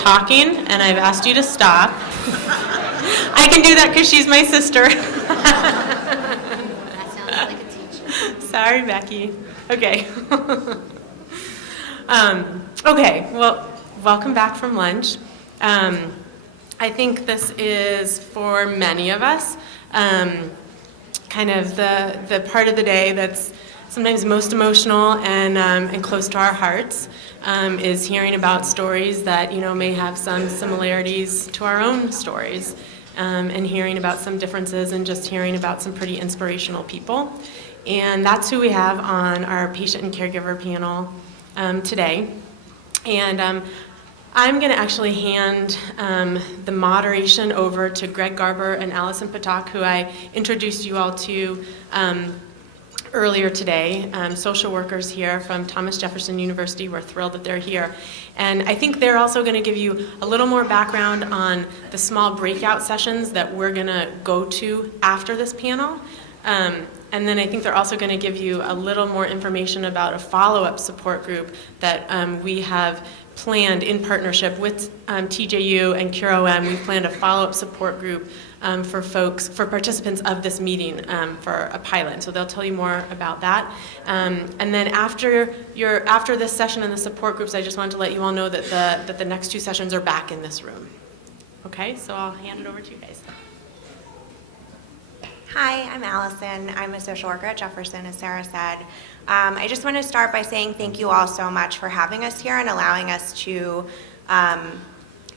talking, and I've asked you to stop. I can do that because she's my sister. That sounds like a teacher. Sorry, Becky. Okay. Okay, well, welcome back from lunch. I think this is, for many of us, kind of the part of the day that's sometimes most emotional and close to our hearts, is hearing about stories that, may have some similarities to our own stories, and hearing about some differences and just hearing about some pretty inspirational people. And that's who we have on our patient and caregiver panel today. And I'm going to actually hand the moderation over to Greg Garber and Allison Patak, who I introduced you all to earlier today, social workers here from Thomas Jefferson University. We're thrilled that they're here. And I think they're also going to give you a little more background on the small breakout sessions that we're going to go to after this panel. And then I think they're also going to give you a little more information about a follow-up support group that we have planned in partnership with TJU and CureOM. We've planned a follow-up support group for participants of this meeting for a pilot. So they'll tell you more about that. And then after this session and the support groups, I just wanted to let you all know that the next two sessions are back in this room. Okay, so I'll hand it over to you guys. Hi, I'm Allison. I'm a social worker at Jefferson, as Sarah said. I just want to start by saying thank you all so much for having us here and allowing us to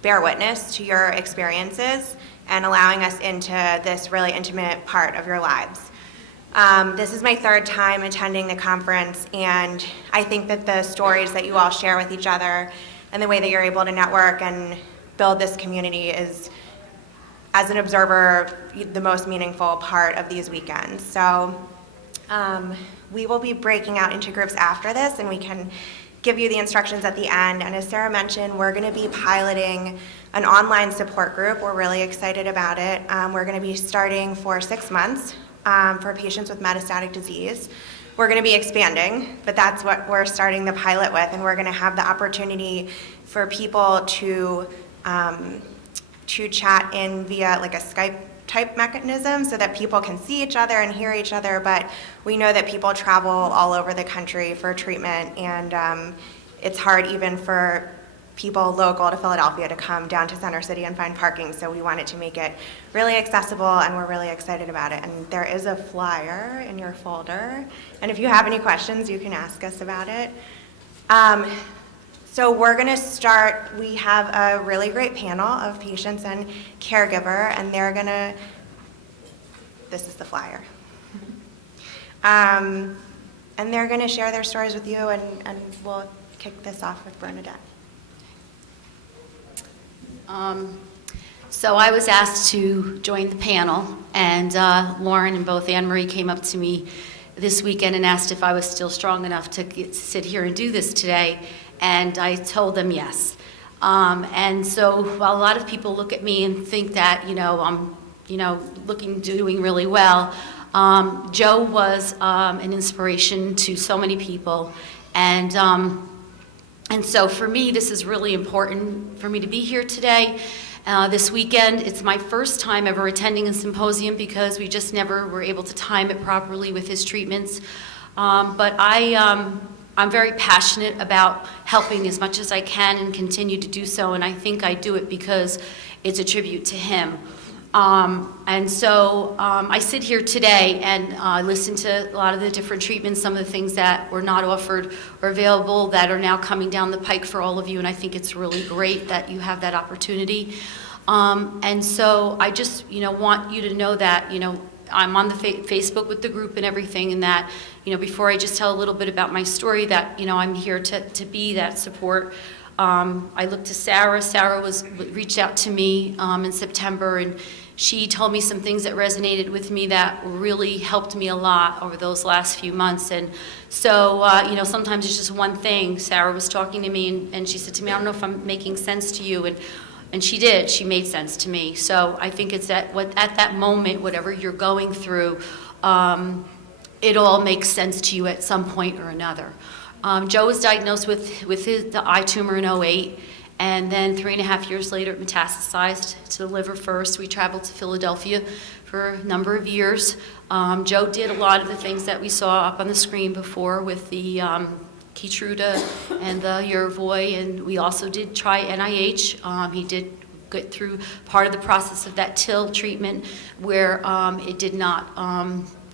bear witness to your experiences and allowing us into this really intimate part of your lives. This is my third time attending the conference, and I think that the stories that you all share with each other and the way that you're able to network and build this community is, as an observer, the most meaningful part of these weekends. So we will be breaking out into groups after this, and we can give you the instructions at the end. And as Sarah mentioned, we're going to be piloting an online support group. We're really excited about it. We're going to be starting for 6 months for patients with metastatic disease. We're going to be expanding, but that's what we're starting the pilot with, and we're going to have the opportunity for people to chat in via like a Skype type mechanism so that people can see each other and hear each other, but we know that people travel all over the country for treatment, and it's hard even for people local to Philadelphia to come down to Center City and find parking, so we wanted to make it really accessible, and we're really excited about it. And there is a flyer in your folder, and if you have any questions, you can ask us about it. So we're going to start. We have a really great panel of patients and caregiver, and they're going to, this is the flyer. And they're going to share their stories with you, and we'll kick this off with Bernadette. So I was asked to join the panel, and Lauren and both Anne Marie came up to me this weekend and asked if I was still strong enough to sit here and do this today. And I told them yes. And so while a lot of people look at me and think that, I'm, doing really well, Joe was an inspiration to so many people. And so for me, this is really important for me to be here today. This weekend, it's my first time ever attending a symposium because we just never were able to time it properly with his treatments. But I'm very passionate about helping as much as I can and continue to do so, and I think I do it because it's a tribute to him. And so I sit here today and listen to a lot of the different treatments, some of the things that were not offered or available that are now coming down the pike for all of you, and I think it's really great that you have that opportunity. And so I just want you to know that I'm on the Facebook with the group and everything, and that before I just tell a little bit about my story, that I'm here to be that support. I looked to Sarah. Sarah reached out to me in September, and she told me some things that resonated with me that really helped me a lot over those last few months. And so sometimes it's just one thing. Sarah was talking to me, and she said to me, I don't know if I'm making sense to you, and she did. She made sense to me. So I think it's at that moment, whatever you're going through, it all makes sense to you at some point or another. Joe was diagnosed with the eye tumor in 2008, And then 3.5 years later, it metastasized to the liver first. We traveled to Philadelphia for a number of years. Joe did a lot of the things that we saw up on the screen before with the Keytruda and the Yervoy, and we also did try NIH. He did get through part of the process of that TIL treatment where it did not,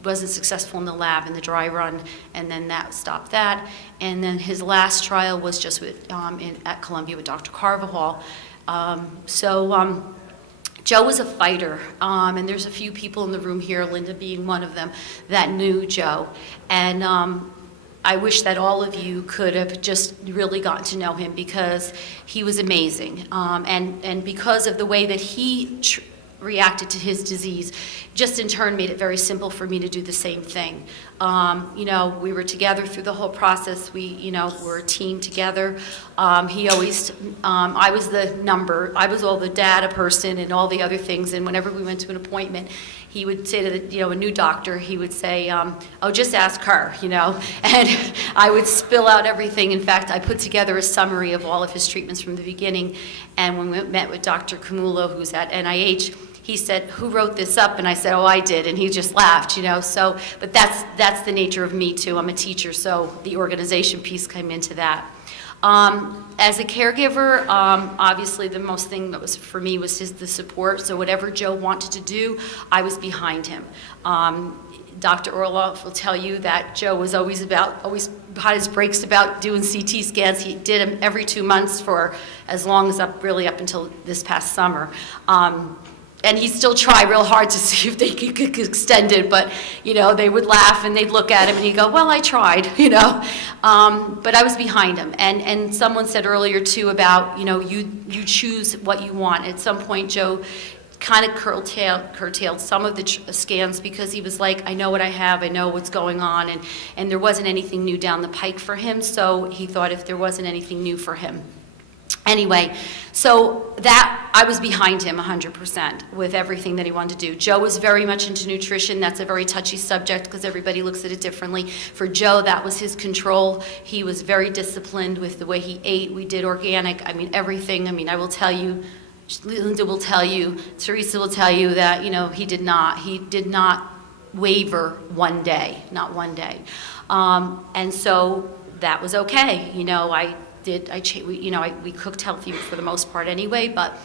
wasn't successful in the lab in the dry run, and then that stopped that. And then his last trial was just with, at Columbia with Dr. Carvajal. Joe was a fighter, and there's a few people in the room here, Linda being one of them, that knew Joe. And I wish that all of you could have just really gotten to know him because he was amazing. And because of the way that he reacted to his disease, just in turn made it very simple for me to do the same thing. You know, we were together through the whole process. We, you know, were a team together. He always, I was all the data person and all the other things, and whenever we went to an appointment, he would say to the, you know, a new doctor, he would say, oh, just ask her, you know, and I would spill out everything. In fact, I put together a summary of all of his treatments from the beginning, and when we met with Dr. Camulo, who's at NIH, he said, who wrote this up? And I said, oh, I did. And he just laughed, you know. So, but that's the nature of me, too. I'm a teacher, so the organization piece came into that. As a caregiver, obviously the most thing that was for me was the support. So whatever Joe wanted to do, I was behind him. Dr. Orloff will tell you that Joe was always had his breaks about doing CT scans. He did them every 2 months for as long as up until this past summer. And he still tried real hard to see if they could extend it, but, you know, they would laugh and they'd look at him and he'd go, well, I tried, you know. But I was behind him. And someone said earlier, too, about, you know, you choose what you want. At some point, Joe kind of curtailed some of the scans because he was like, I know what I have, I know what's going on, and there wasn't anything new down the pike for him, so he thought if there wasn't anything new for him. Anyway, so that, I was behind him 100% with everything that he wanted to do. Joe was very much into nutrition. That's a very touchy subject because everybody looks at it differently. For Joe, that was his control. He was very disciplined with the way he ate. We did organic, I mean, everything. I mean, I will tell you, Linda will tell you, Teresa will tell you that, you know, he did not waver one day, not one day. And so that was okay. You know, we cooked healthy for the most part anyway, but,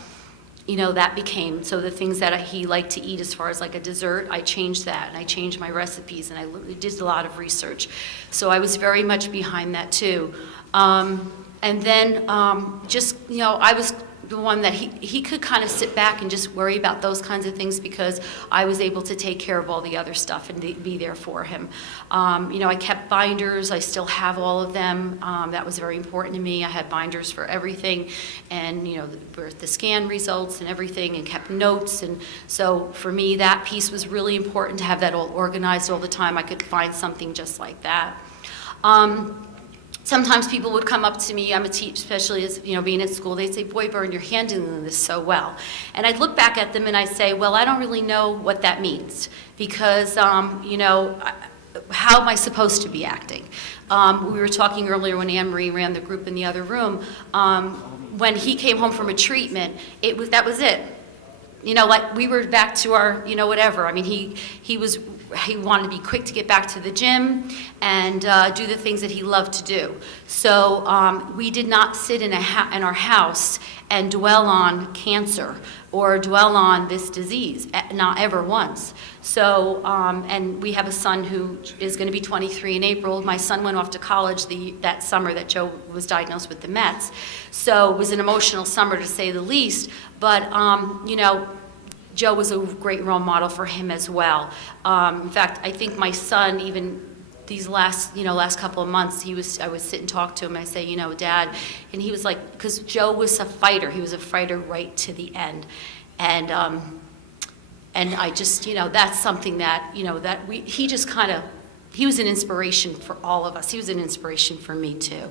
you know, that became, so the things that he liked to eat as far as like a dessert, I changed that, and I changed my recipes, and I did a lot of research. So I was very much behind that too. And then just, you know, I was the one that he could kind of sit back and just worry about those kinds of things because I was able to take care of all the other stuff and be there for him. You know, I kept binders. I still have all of them. That was very important to me. I had binders for everything, and, you know, the scan results and everything, and kept notes. And so for me, that piece was really important to have that all organized all the time. I could find something just like that. Sometimes people would come up to me, I'm a teacher, especially as, you know, being at school, they'd say, boy, Bern, you're handling this so well. And I'd look back at them and I'd say, well, I don't really know what that means because, you know, how am I supposed to be acting? We were talking earlier when Anne-Marie ran the group in the other room. When he came home from a treatment, that was it. You know, like we were back to our, you know, whatever. I mean, he wanted to be quick to get back to the gym and do the things that he loved to do. So we did not sit in our house and dwell on cancer or dwell on this disease, not ever once. So, and we have a son who is going to be 23 in April. My son went off to college that summer that Joe was diagnosed with the Mets. So it was an emotional summer to say the least, but, you know, Joe was a great role model for him as well. In fact, I think my son, even these last couple of months, I would sit and talk to him and I say, you know, Dad, and he was like, because Joe was a fighter. He was a fighter right to the end. And I just, you know, that's something that, you know, that he was an inspiration for all of us. He was an inspiration for me too.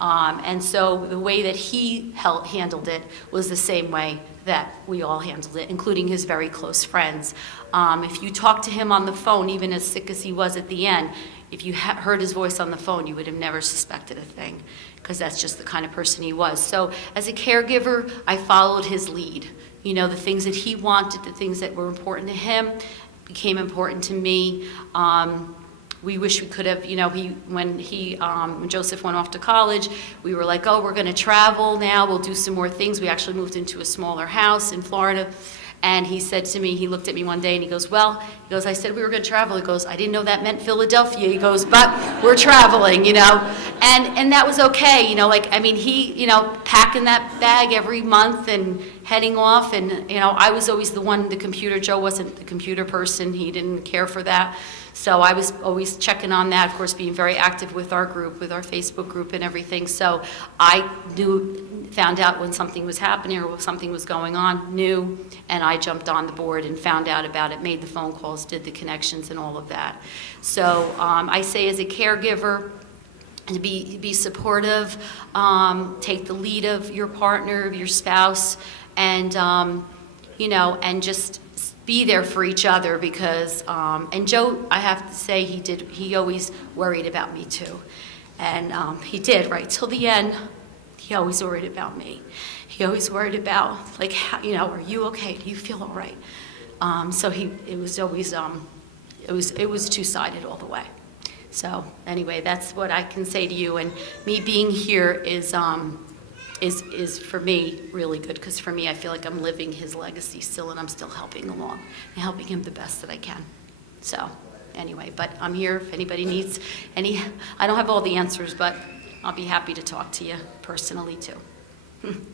And so the way that he handled it was the same way that we all handled it, including his very close friends. If you talk to him on the phone, even as sick as he was at the end, if you heard his voice on the phone, you would have never suspected a thing, because that's just the kind of person he was. So as a caregiver, I followed his lead. You know, the things that he wanted, the things that were important to him became important to me. We wish we could have, you know, when Joseph went off to college, we were like, oh, we're going to travel now, we'll do some more things. We actually moved into a smaller house in Florida. And he said to me, he looked at me one day and he goes, well, he goes, I said we were going to travel. He goes, I didn't know that meant Philadelphia. He goes, but we're traveling, you know. And that was okay, you know, like, I mean, he, you know, packing that bag every month and heading off. And, you know, I was always the one, the computer. Joe wasn't the computer person. He didn't care for that. So I was always checking on that, of course, being very active with our group, with our Facebook group and everything. So I found out when something was happening or when something was going on, knew, and I jumped on the board and found out about it, made the phone calls, did the connections and all of that. So I say as a caregiver, to be supportive, take the lead of your partner, of your spouse, and, you know, and just be there for each other, because, and Joe, I have to say, he always worried about me too. And he did, right till the end. He always worried about me. He always worried about, like, how, you know, are you okay? Do you feel all right? So it was always, it was two-sided all the way. So anyway, that's what I can say to you. And me being here is for me really good, because for me I feel like I'm living his legacy still, and I'm still helping along and helping him the best that I can. So anyway, but I'm here if anybody needs any. I don't have all the answers, but I'll be happy to talk to you personally too. Can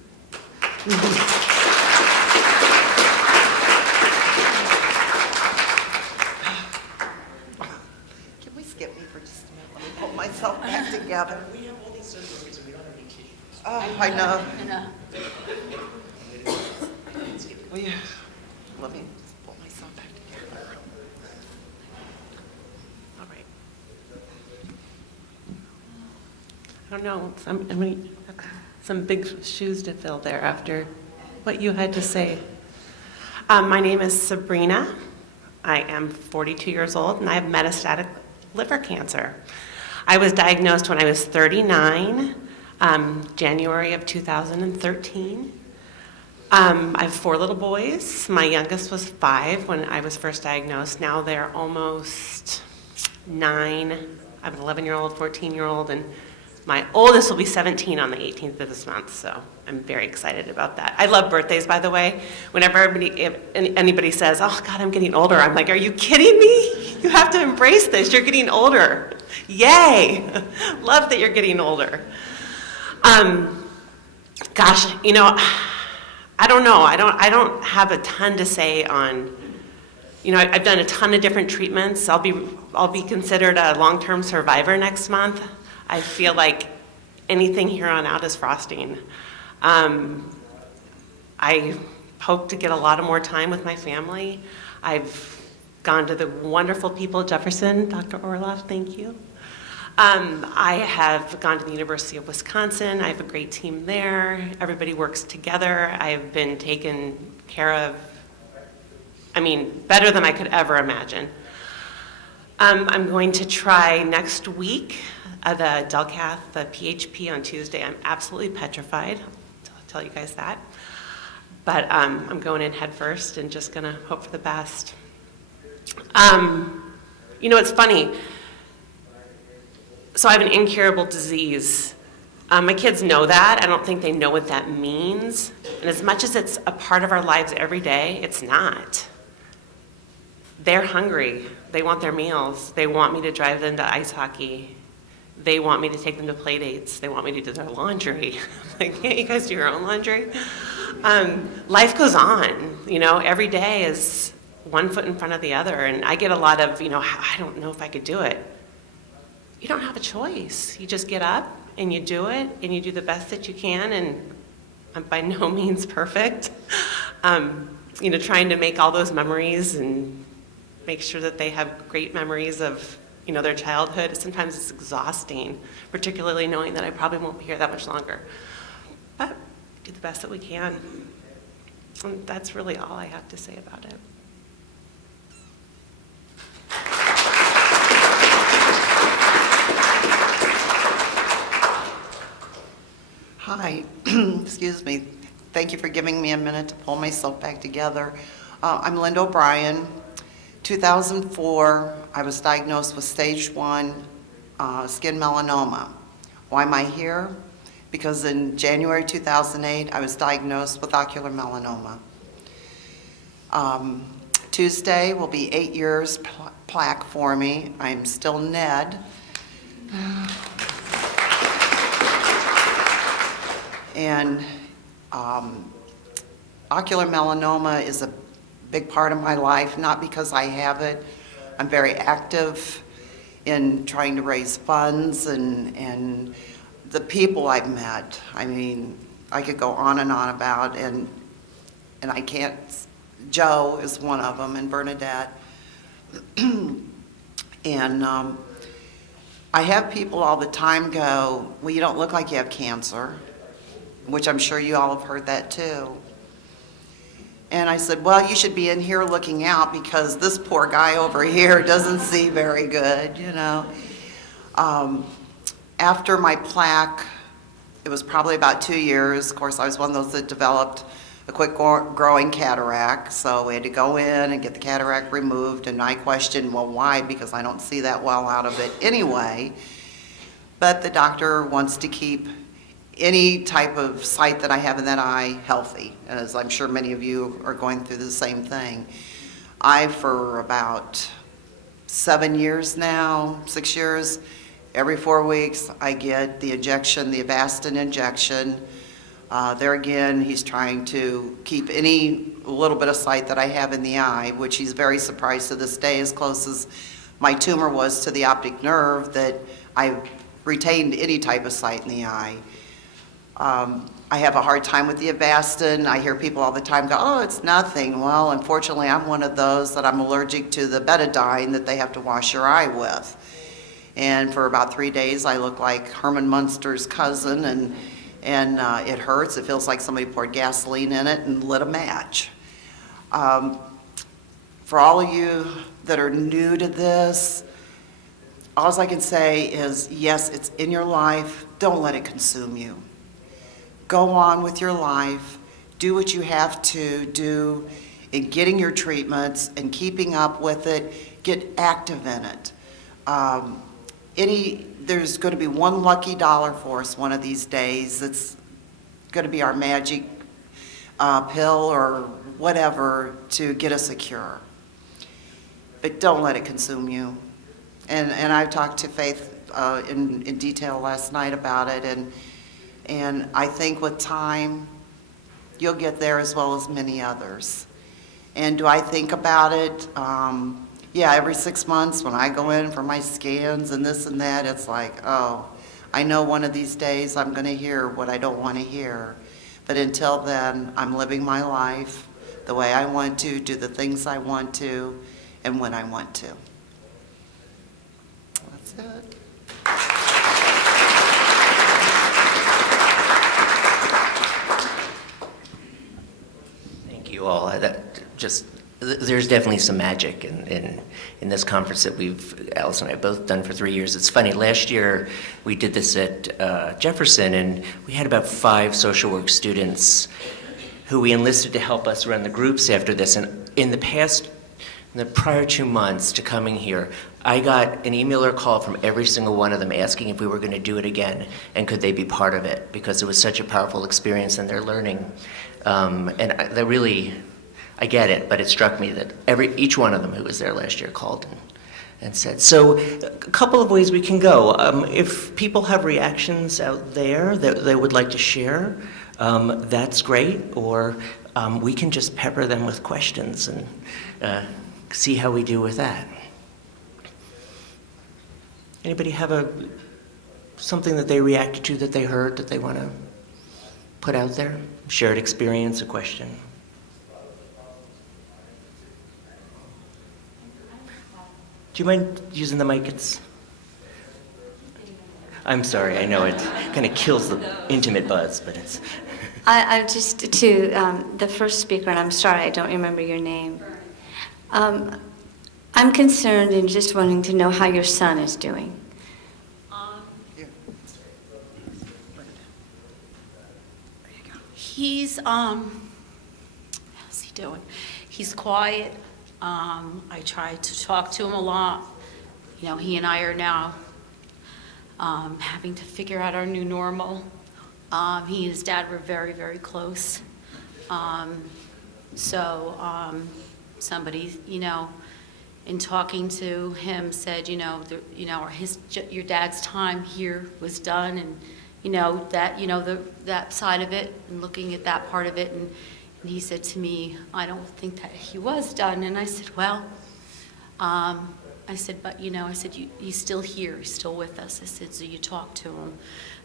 we skip me for just a minute? Let me pull myself back together. We have all these surgeries and we don't have any tissues. Oh, I know. And, Will you, let me just pull myself back together. All right. I don't know, some big shoes to fill there after what you had to say. My name is Sabrina. I am 42 years old, and I have metastatic liver cancer. I was diagnosed when I was 39, January of 2013. I have 4 little boys. My youngest was 5 when I was first diagnosed. Now they're almost 9. I have an 11-year-old, 14-year-old, and my oldest will be 17 on the 18th of this month, so I'm very excited about that. I love birthdays, by the way. Whenever anybody says, oh, God, I'm getting older, I'm like, are you kidding me? You have to embrace this. You're getting older. Yay. Love that you're getting older. Gosh, you know, I don't know. I don't have a ton to say on, you know, I've done a ton of different treatments. I'll be considered a long-term survivor next month. I feel like anything here on out is frosting. I hope to get a lot of more time with my family. I've gone to the wonderful people at Jefferson, Dr. Orloff, thank you. I have gone to the University of Wisconsin. I have a great team there. Everybody works together. I've been taken care of, I mean, better than I could ever imagine. I'm going to try next week the Delcath, the PHP on Tuesday. I'm absolutely petrified. I'll tell you guys that. But I'm going in head first and just going to hope for the best. You know, it's funny. So I have an incurable disease. My kids know that. I don't think they know what that means. And as much as it's a part of our lives every day, it's not. They're hungry. They want their meals. They want me to drive them to ice hockey. They want me to take them to play dates. They want me to do their laundry. I'm like, can't you guys do your own laundry? Life goes on. You know, every day is one foot in front of the other. And I get a lot of, you know, I don't know if I could do it. You don't have a choice. You just get up and you do it and you do the best that you can. And I'm by no means perfect. You know, trying to make all those memories and make sure that they have great memories of, you know, their childhood. Sometimes it's exhausting, particularly knowing that I probably won't be here that much longer. But do the best that we can. And that's really all I have to say about it. Hi, excuse me. Thank you for giving me a minute to pull myself back together. I'm Linda O'Brien. 2004, I was diagnosed with stage 1 skin melanoma. Why am I here? Because in January 2008, I was diagnosed with ocular melanoma. Tuesday will be 8 years plaque for me. I'm still Ned. And ocular melanoma is a big part of my life, not because I have it. I'm very active in trying to raise funds and the people I've met. I mean, I could go on and on about, and I can't. Joe is one of them, and Bernadette. And I have people all the time go, well, you don't look like you have cancer, which I'm sure you all have heard that too. And I said, well, you should be in here looking out because this poor guy over here doesn't see very good, you know. After my plaque, it was probably about 2 years. Of course, I was one of those that developed a quick growing cataract, so we had to go in and get the cataract removed, and I questioned, well, why? Because I don't see that well out of it anyway. But the doctor wants to keep any type of sight that I have in that eye healthy, as I'm sure many of you are going through the same thing. For about 7 years now, 6 years, every 4 weeks, I get the injection, the Avastin injection. There again, he's trying to keep any little bit of sight that I have in the eye, which he's very surprised to this day, as close as my tumor was to the optic nerve, that I retained any type of sight in the eye. I have a hard time with the Avastin. I hear people all the time go, oh, it's nothing. Well, unfortunately, I'm one of those that I'm allergic to the betadine that they have to wash your eye with. And for about 3 days, I look like Herman Munster's cousin, and it hurts. It feels like somebody poured gasoline in it and lit a match. For all of you that are new to this, all I can say is, yes, it's in your life. Don't let it consume you. Go on with your life. Do what you have to do in getting your treatments and keeping up with it. Get active in it. There's going to be one lucky dollar for us one of these days. It's going to be our magic pill or whatever to get us a cure. But don't let it consume you. And I talked to Faith in detail last night about it, and I think with time, you'll get there as well as many others. And do I think about it? Yeah, every 6 months when I go in for my scans and this and that, it's like, oh, I know one of these days I'm going to hear what I don't want to hear. But until then, I'm living my life the way I want to, do the things I want to, and when I want to. That's it. Thank you all. There's definitely some magic in this conference that Alice and I have both done for 3 years. It's funny, last year we did this at Jefferson, and we had about 5 social work students who we enlisted to help us run the groups after this. And in the prior 2 months to coming here, I got an email or call from every single one of them asking if we were going to do it again and could they be part of it, because it was such a powerful experience and they're learning. I get it, but it struck me that each one of them who was there last year called and said. So a couple of ways we can go. If people have reactions out there that they would like to share, that's great, or we can just pepper them with questions and see how we do with that. Anybody have something that they reacted to, that they heard, that they want to put out there? Shared experience, a question? Do you mind using the mic? I'm sorry, I know it kind of kills the intimate buzz, but it's... I just, to the first speaker, and I'm sorry, I don't remember your name. I'm concerned and just wanting to know how your son is doing. How's he doing? He's quiet. I try to talk to him a lot. You know, he and I are now having to figure out our new normal. He and his dad were very, very close. Somebody, you know, in talking to him said, your dad's time here was done, and that side of it, and looking at that part of it, and he said to me, I don't think that he was done. And I said, well, but he's still here, he's still with us. I said, so you talk to him.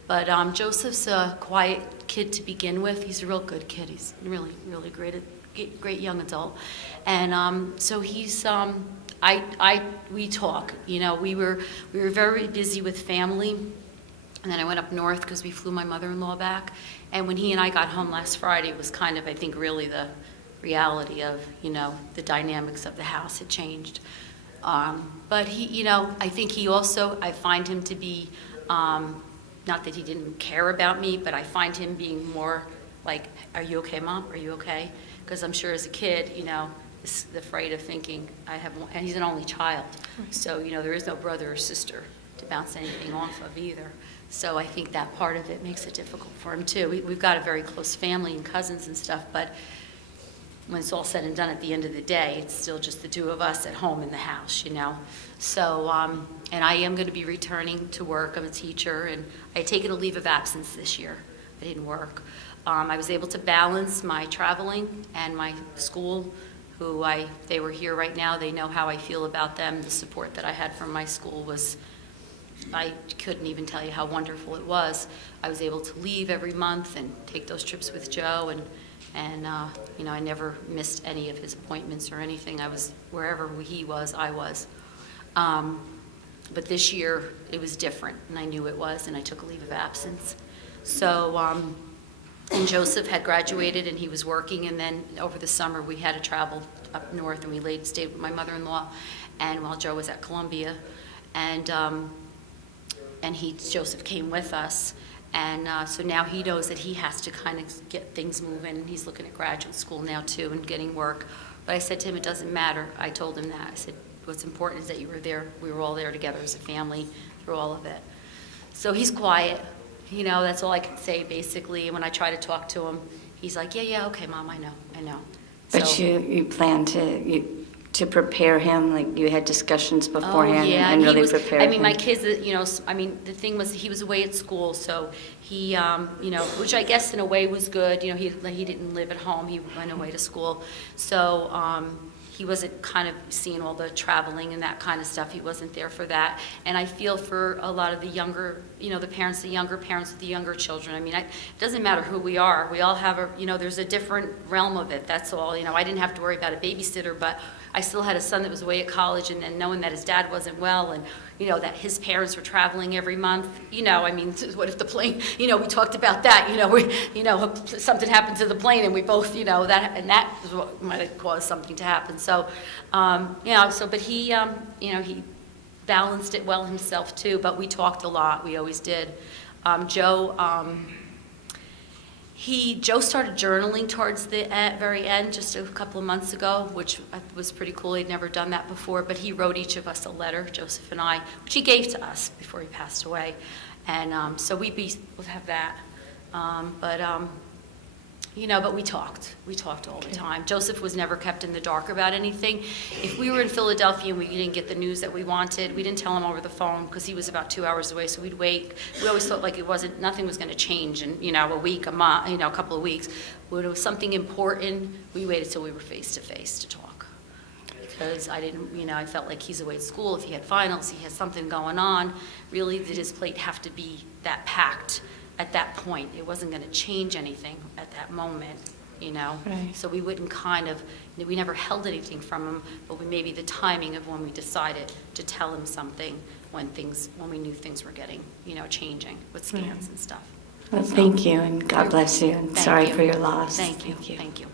But Joseph's a quiet kid to begin with. He's a real good kid. He's really, really great young adult. And so he's, we talk. You know, we were very busy with family. And then I went up north because we flew my mother-in-law back. And when he and I got home last Friday, it was kind of, I think, really the reality of, the dynamics of the house had changed. But he, I think he also, I find him to be, not that he didn't care about me, but I find him being more like, are you okay, Mom? Are you okay? Because I'm sure as a kid, is afraid of thinking, and he's an only child. So, there is no brother or sister to bounce anything off of either. So I think that part of it makes it difficult for him too. We've got a very close family and cousins and stuff, but when it's all said and done at the end of the day, it's still just the two of us at home in the house, So, and I am going to be returning to work. I'm a teacher, and I had taken a leave of absence this year. I didn't work. I was able to balance my traveling and my school, they were here right now. They know how I feel about them. The support that I had from my school was, I couldn't even tell you how wonderful it was. I was able to leave every month and take those trips with Joe, and I never missed any of his appointments or anything. I was, wherever he was, I was. But this year, it was different, and I knew it was, and I took a leave of absence. So, and Joseph had graduated, and he was working, and then over the summer, we had to travel up north, and we stayed with my mother-in-law, and while Joe was at Columbia, and Joseph came with us. And so now he knows that he has to kind of get things moving. He's looking at graduate school now too and getting work. But I said to him, it doesn't matter. I told him that. I said, what's important is that you were there. We were all there together as a family through all of it. So he's quiet. That's all I can say basically. And when I try to talk to him, he's like, yeah, okay, Mom, I know. But So, you plan to prepare him, like you had discussions beforehand and he really was, prepare I mean, him? my kids, the thing was he was away at school, so he, which I guess in a way was good. He didn't live at home. He went away to school. So he wasn't kind of seeing all the traveling and that kind of stuff. He wasn't there for that. And I feel for a lot of the younger, the younger parents with the younger children. I mean, it doesn't matter who we are. We all have there's a different realm of it. That's all. I didn't have to worry about a babysitter, but I still had a son that was away at college, and then knowing that his dad wasn't well, and that his parents were traveling every month. I mean, what if the plane? We talked about that. Something happened to the plane, and we both, that is what might have caused something to happen. So, but he, he balanced it well himself too. But we talked a lot. We always did. Joe started journaling towards the very end, just a couple of months ago, which was pretty cool. He'd never done that before, but he wrote each of us a letter, Joseph and I, which he gave to us before he passed away. And so we'll have that. But we talked all the time. Joseph was never kept in the dark about anything. If we were in Philadelphia and we didn't get the news that we wanted, we didn't tell him over the phone because he was about 2 hours away, so we'd wait. We always thought like nothing was going to change in, a week, a month, a couple of weeks. When it was something important, we waited till we were face to face to talk. Because I felt like he's away at school. If he had finals, he had something going on. Really, did his plate have to be that packed? At that point, it wasn't going to change anything at that moment, Right. So we wouldn't we never held anything from him, but maybe the timing of when we decided to tell him something when we knew things were getting, changing with scans and stuff. Well, thank you, and God bless you, and sorry for your loss. Thank you. Thank you.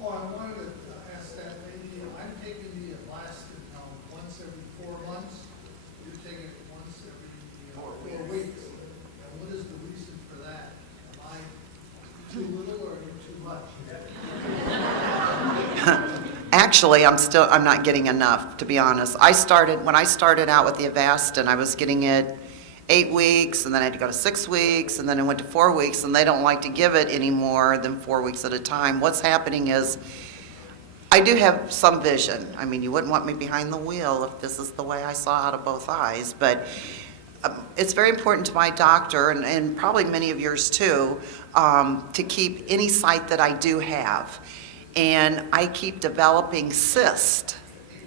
Oh, I wanted to ask that lady, I'm taking the Alaskan now once every 4 months. You're taking it once every 4 weeks. actually, I'm not getting enough, to be honest. When I started out with the Avastin, I was getting it 8 weeks, and then I had to go to 6 weeks, and then I went to 4 weeks, and they don't like to give it any more than 4 weeks at a time. What's happening is, I do have some vision. I mean, you wouldn't want me behind the wheel if this is the way I saw out of both eyes, but it's very important to my doctor, and probably many of yours too, to keep any sight that I do have. And I keep developing cysts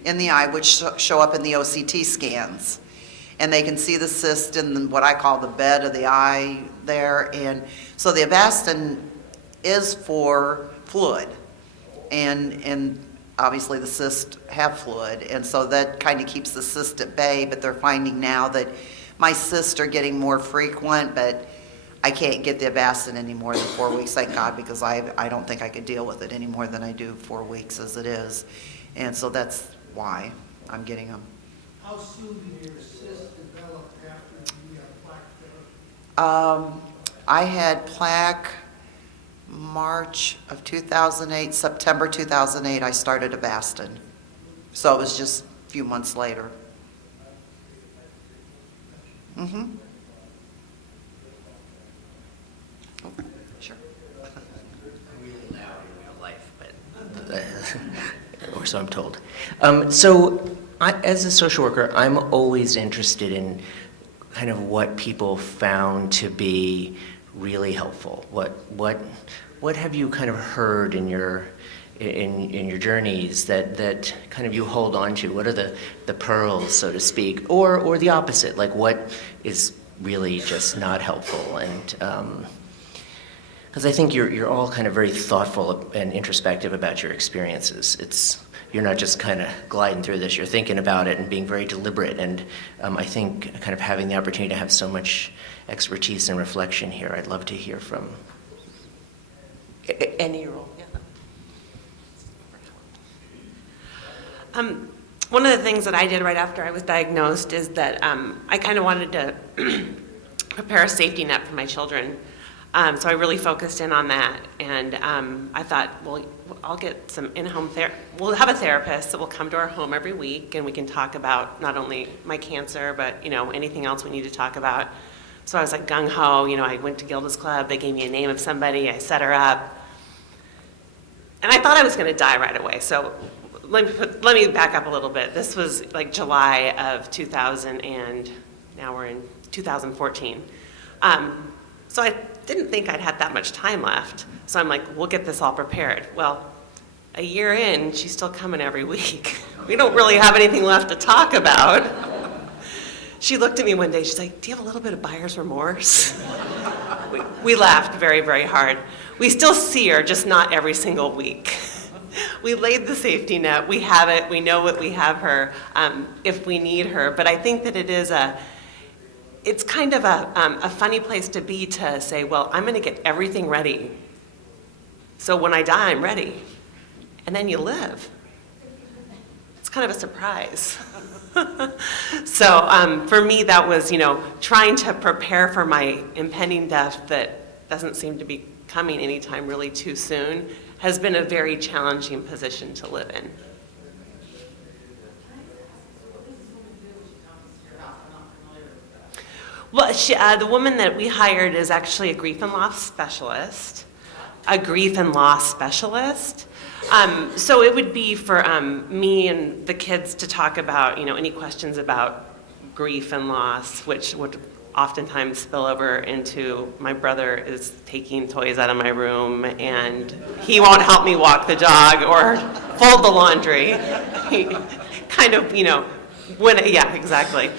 in the eye, which show up in the OCT scans. And they can see the cyst in what I call the bed of the eye there. And so the Avastin is for fluid. And obviously the cysts have fluid. And so that kind of keeps the cyst at bay. But they're finding now that my cysts are getting more frequent, but I can't get the Avastin any more than 4 weeks, thank God, because I don't think I could deal with it any more than I do 4 weeks as it is. And so that's why I'm getting them. How soon did your cyst develop after the plaque therapy? I had plaque March of 2008, September 2008, I started Avastin. So it was just a few months later. Mm-hmm. Oh, sure. Really loud in real life, but or so I'm told. So, as a social worker, I'm always interested in kind of what people found to be really helpful. What have you kind of heard in your journeys that kind of you hold on to? What are the pearls, so to speak, or the opposite? Like what is really just not helpful? And because I think you're all kind of very thoughtful and introspective about your experiences. You're not just kind of gliding through this. You're thinking about it and being very deliberate. And I think kind of having the opportunity to have so much expertise and reflection here, I'd love to hear from any role. Yeah. One of the things that I did right after I was diagnosed is that I kind of wanted to prepare a safety net for my children. So I really focused in on that, and I thought, well, I'll get some in-home therapy. We'll have a therapist that will come to our home every week, and we can talk about not only my cancer, but anything else we need to talk about. So I was like gung-ho. I went to Gilda's Club. They gave me a name of somebody. I set her up, and I thought I was going to die right away. So let me back up a little bit. This was like July of 2000, and now we're in 2014. So I didn't think I'd had that much time left. So I'm like, we'll get this all prepared. Well, a year in, she's still coming every week. We don't really have anything left to talk about. She looked at me one day, she's like, do you have a little bit of buyer's remorse? We laughed very, very hard. We still see her, just not every single week. We laid the safety net, we have it, we know what we have her if we need her. But I think that it's kind of a funny place to be, to say, well, I'm going to get everything ready. So when I die, I'm ready. And then you live. It's kind of a surprise. So for me, that was, trying to prepare for my impending death that doesn't seem to be coming anytime really too soon, has been a very challenging position to live in. Well, the woman that we hired is actually a grief and loss specialist. So it would be for me and the kids to talk about, any questions about grief and loss, which would oftentimes spill over into my brother is taking toys out of my room and he won't help me walk the dog or fold the laundry. He kind of, yeah, exactly.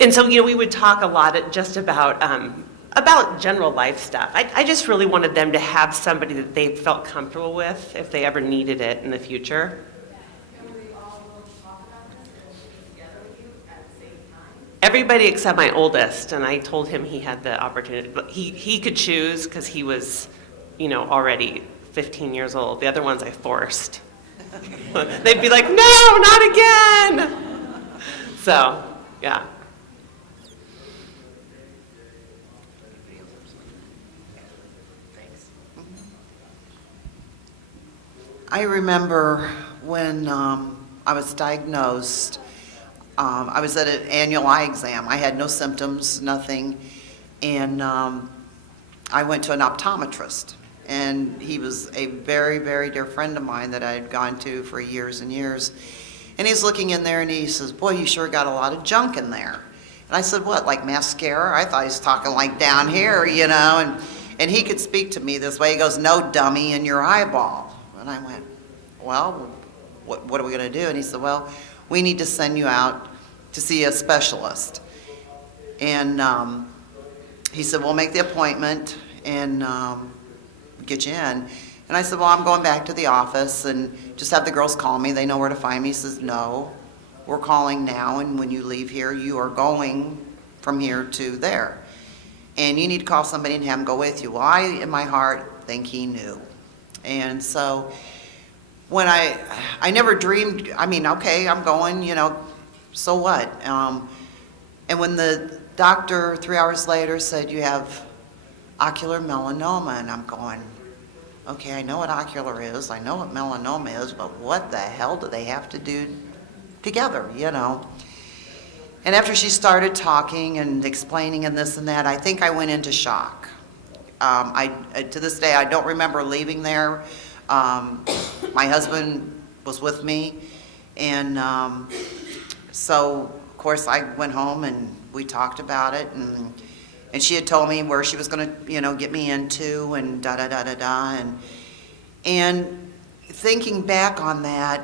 And so, we would talk a lot just about general life stuff. I just really wanted them to have somebody that they felt comfortable with if they ever needed it in the future. And were they all willing to talk about this and get together with you at the same time? Everybody except my oldest, and I told him he had the opportunity, but he could choose because he was, already 15 years old. The other ones I forced. They'd be like, no, not again. So, yeah. I remember when I was diagnosed, I was at an annual eye exam. I had no symptoms, nothing, and I went to an optometrist. And he was a very, very dear friend of mine that I had gone to for years and years. And he's looking in there and he says, boy, you sure got a lot of junk in there. And I said, what, like mascara? I thought he was talking like down here, you know. And he could speak to me this way. He goes, no, dummy, in your eyeball. And I went, well, what are we going to do? And he said, well, we need to send you out to see a specialist. And he said, we'll make the appointment and get you in. And I said, well, I'm going back to the office and just have the girls call me. They know where to find me. He says, no, we're calling now, and when you leave here, you are going from here to there. And you need to call somebody and have them go with you. Well, I, in my heart, think he knew. And so when I never dreamed, I mean, okay, I'm going, you know, so what? And when the doctor 3 hours later said, you have ocular melanoma, and I'm going, okay, I know what ocular is, I know what melanoma is, but what the hell do they have to do together, you know? And after she started talking and explaining and this and that, I think I went into shock. To this day, I don't remember leaving there. My husband was with me, and so, of course, I went home and we talked about it, and she had told me where she was going to, you know, get me into, and da-da-da-da-da, and thinking back on that,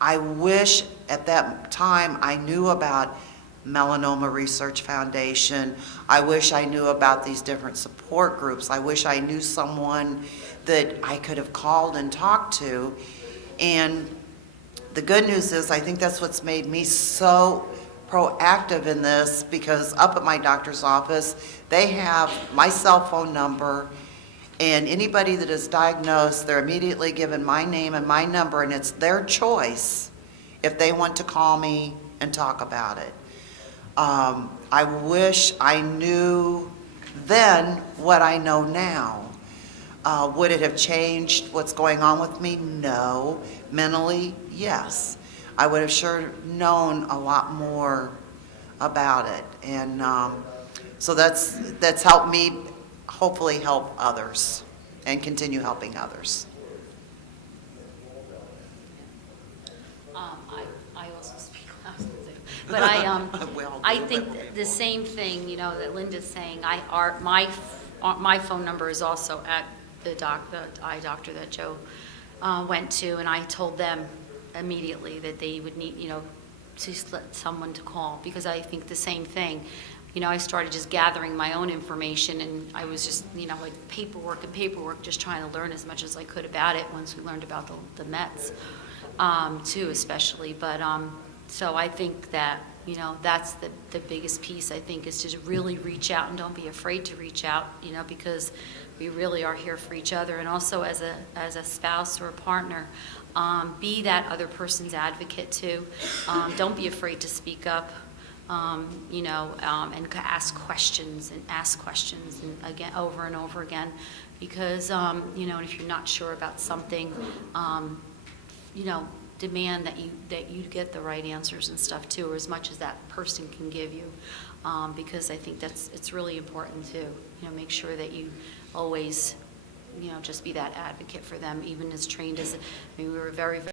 I wish at that time I knew about Melanoma Research Foundation. I wish I knew about these different support groups. I wish I knew someone that I could have called and talked to. And the good news is, I think that's what's made me so proactive in this, because up at my doctor's office, they have my cell phone number, and anybody that is diagnosed, they're immediately given my name and my number, and it's their choice if they want to call me and talk about it. I wish I knew then what I know now. Would it have changed what's going on with me? No. Mentally, yes. I would have sure known a lot more about it. And so that's helped me hopefully help others and continue helping others. I also speak last, but Well, I think the same thing, you know, that Linda's saying. My phone number is also at the eye doctor that Joe went to, and I told them immediately that they would need, you know, to let someone to call, because I think the same thing. You know, I started just gathering my own information, and I was just, you know, like paperwork, just trying to learn as much as I could about it once we learned about the Mets, too, especially. But so I think that, you know, that's the biggest piece, I think, is to really reach out, and don't be afraid to reach out, you know, because we really are here for each other. And also as a spouse or a partner, be that other person's advocate too. Don't be afraid to speak up, you know, and ask questions and again, over and over again, because, you know, if you're not sure about something, you know, demand that you get the right answers and stuff too, or as much as that person can give you, because I think it's really important to, you know, make sure that you always, you know, just be that advocate for them, even as trained as, I mean, we were very, very